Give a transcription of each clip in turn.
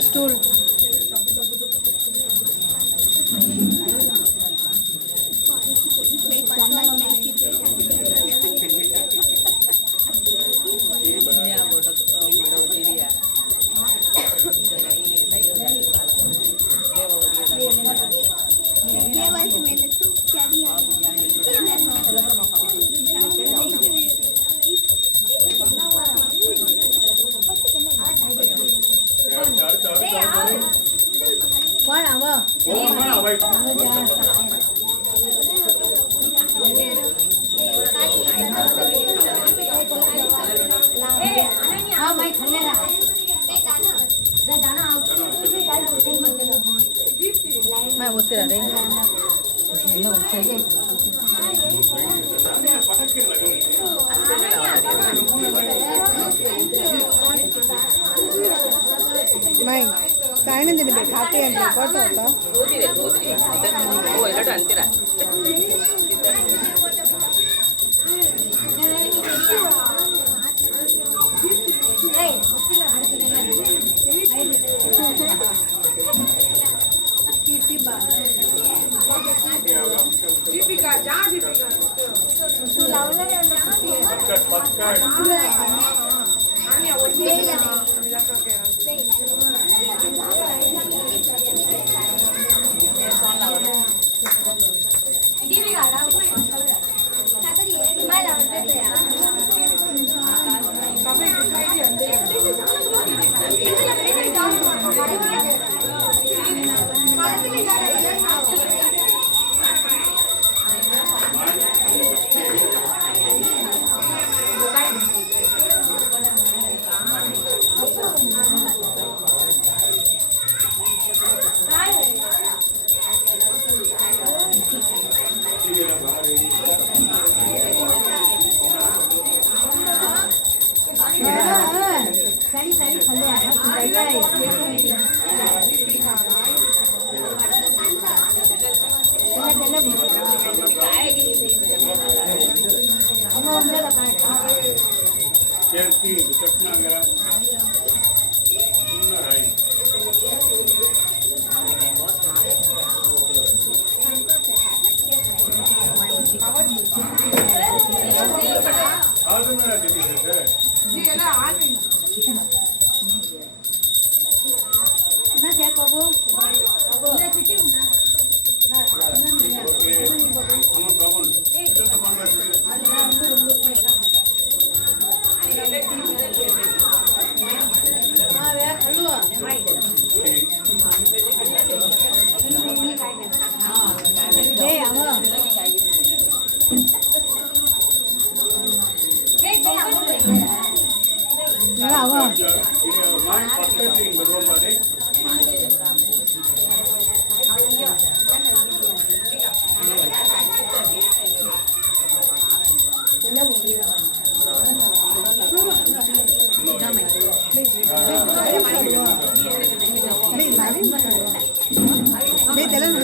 Stool.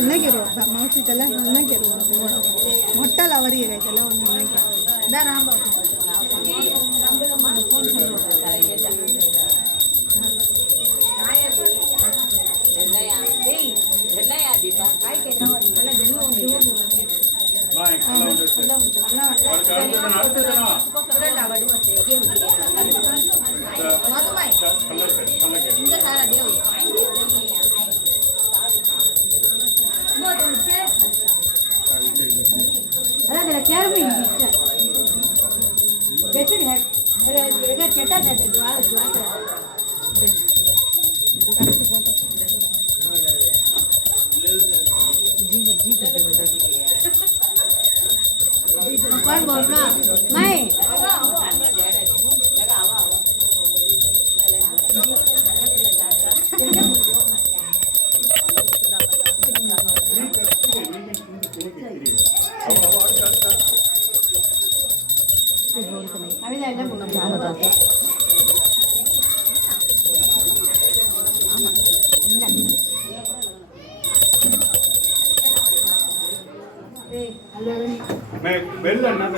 ಚೆನ್ನಾಗಿರೋ ಮೌಸಿ ಇದೆಲ್ಲ ಚೆನ್ನಾಗಿರೋ ಮೊಟ್ಟಲ್ಲ ಅವರಿಗಿರೈತೆಲ್ಲ ಒಂದು ಚೆನ್ನಾಗಿರೋ coming.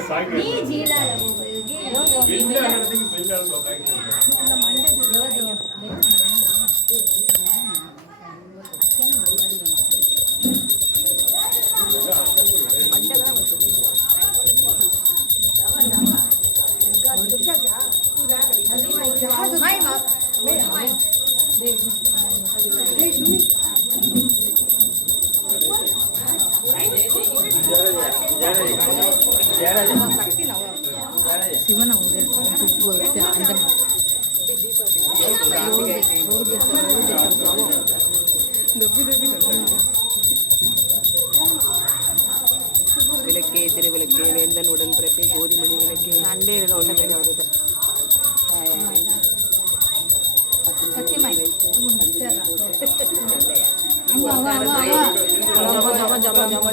三个。你进来。விளக்கே திருவிளக்கே வேந்தன் உடன்பிறப்பே ஜோதிமணி விளக்கே. சண்டே ஒன்றுமே வருது ஜம ஜம ஜம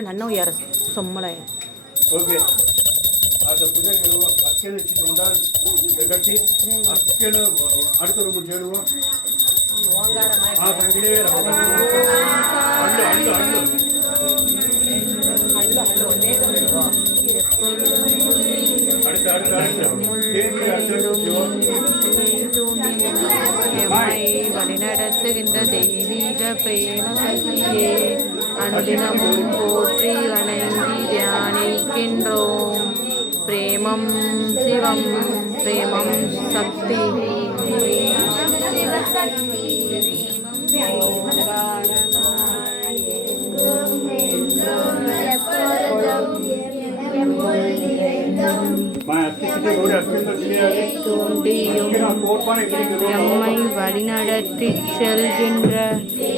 ಅಂದ್ರೆ ನನ್ನ ಯಾರು ಸೊಮ್ಮಳ ಓಕೆ ಆತ ಪುಜೆಗಳು ಅಕ್ಕೇನು ಹೆಚ್ಚು ಉಂಡ ಗಟ್ಟಿ ಅಕ್ಕೇನು ಅಡುತ ರೂಮ್ ಜೇಡುವ ಆ ತಂಗಿಲೇ ಹಣ್ಣು ಹಣ್ಣು ಹಣ್ಣು அடுத்த அடுத்த அடுத்த வழிநடத்துகின்ற தெய்வீக பிரேம சக்தியே அனுதினமும் எப்படி எம்மை வழிநடத்திச் செல்கின்ற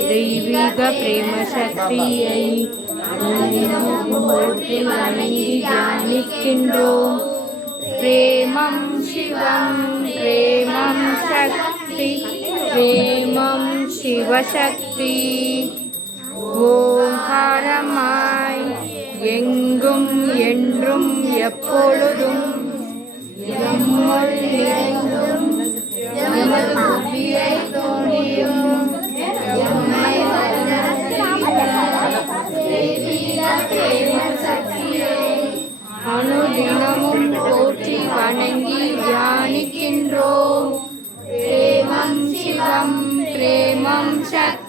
தெய்வீக பிரேம சக்தியை போற்றி வணங்கி தியானிக்கின்றோம். பிரேமம் சிவம் பிரேமம் சக்தி பிரேமம் சிவசக்தி ஓங்காரமாய் எங்கும் என்றும் எப்பொழுதும் எம்முள்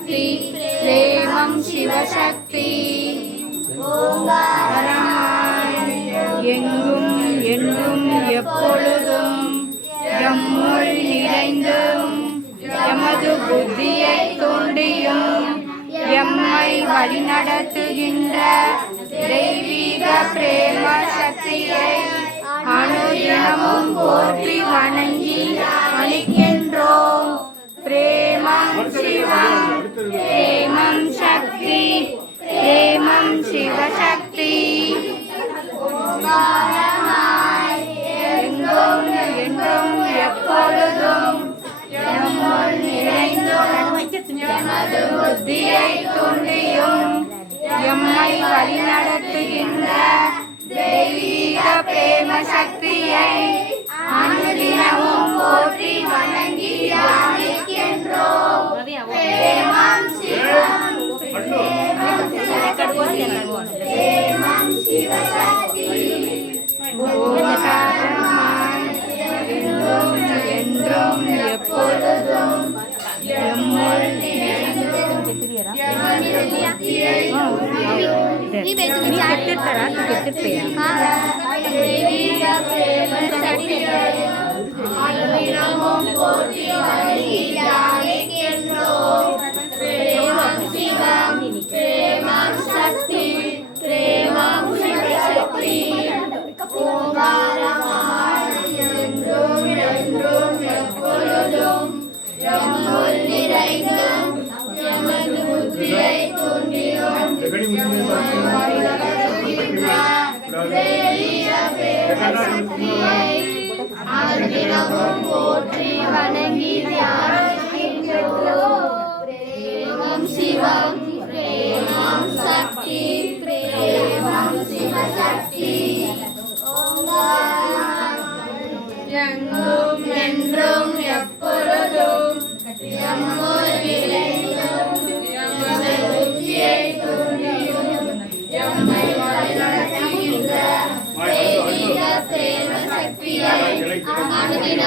சக்தி பிரேமம் சிவசக்தி. எங்கும் என்றும் எப்பொழுதும் எம்முள் நிறைந்தும் எமது புத்தியை தோண்டியும் எம்மை வழிநடத்துகின்ற தெய்வீக பிரேம சக்தியை அனுதினமும் போற்றி வணங்கி அளிக்கின்றோம். பிரேமம் சிவம். பிரேமம் சக்தி பிரேமம் சிவசக்தி எங்கும் என்றும் எப்பொழுதும் எம்முள் நிறைந்தும் எமது புத்தியை தூண்டியும் எம்மை வழிநடத்துகின்ற தெய்வீக பிரேம சக்தியை தெய்வீக பிரேம சக்தியை அனுதினமும் போற்றி வணங்கி தியானிக்கின்றோம் பிரேமம் தூண்டியும் தெய்வீக பிரேம சக்தியை அனுதினமும் போற்றி வணங்கி தியானிக்கின்றோம் பிரேமம் சிவம் பிரேமம் சக்தி பிரேமம் சிவசக்தி ஓங்காரம்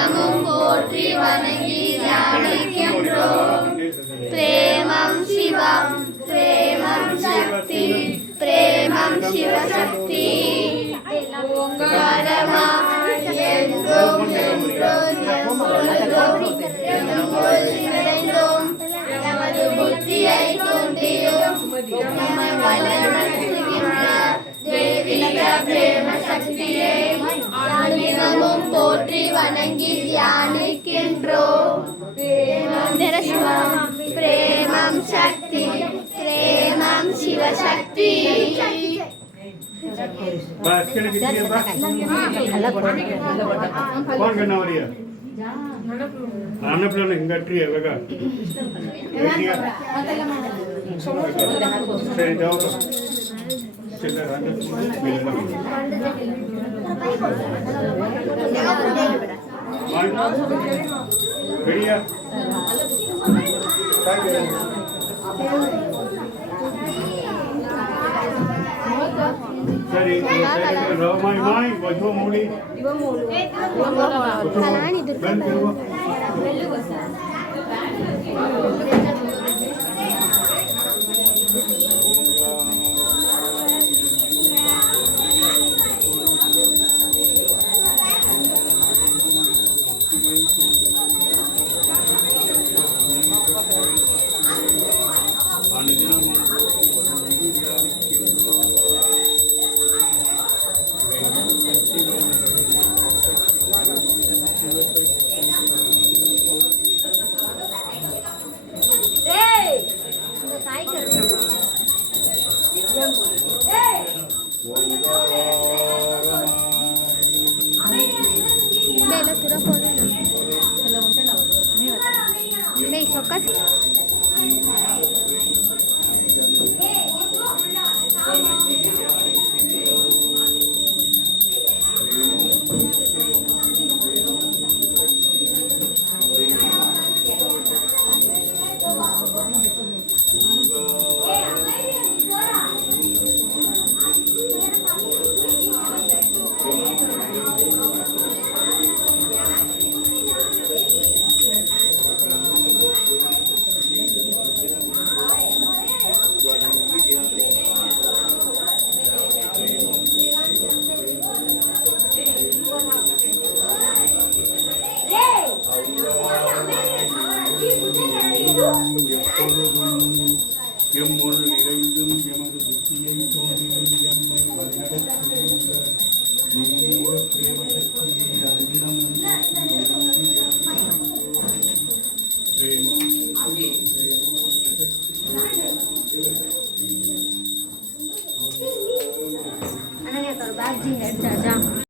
அனுதினமும் போற்றி வணங்கி దానికిండ్రో నిరశివం ప్రేమం శక్తి ప్రేమం శివశక్తి बस कितने कितने हैं बस कौन करना वाली है ಅನ್ನಪ್ಲನ ಹಿಂಗಟ್ರಿ ಅವಾಗ ಸರಿ ಜಾವ ಚಿಲ್ಲರ ಅನ್ನಪ್ಲನ சரி மாய் மாய் வஜோ மூடி இவ மூடி வஜோ மூடி